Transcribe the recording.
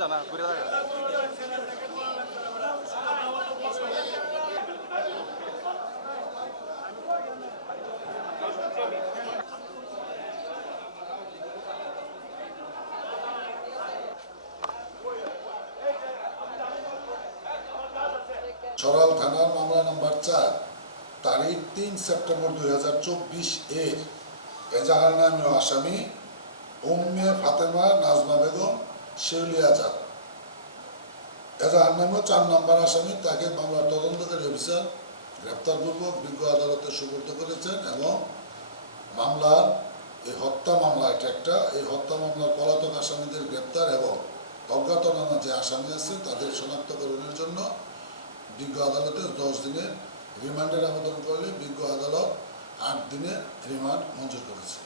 জানা ঘুরে সরাল থানার মামলা নম্বর চার, তারিখ তিন সেপ্টেম্বর দুই হাজার চব্বিশ এর। এজাহার নামীয় আসামি উম্মে ফাতেমা, নাজমা বেগম শিউলি আজাদ এজাহার নামীয় চার নম্বর আসামি, তাকে মামলার তদন্তকারী অফিসার গ্রেপ্তারপূর্বক বিজ্ঞ আদালতে সুপর্দ করেছেন এবং মামলার এই হত্যা মামলা, এটা একটা, এই হত্যা মামলার পলাতক আসামিদের গ্রেপ্তার এবং অজ্ঞাতনামা যে আসামি আছে, তাদের শনাক্তকরণের জন্য বিজ্ঞ আদালতে দশ দিনের রিমান্ডের আবেদন করলে বিজ্ঞ আদালত আট দিনের রিমান্ড মঞ্জুর করেছে।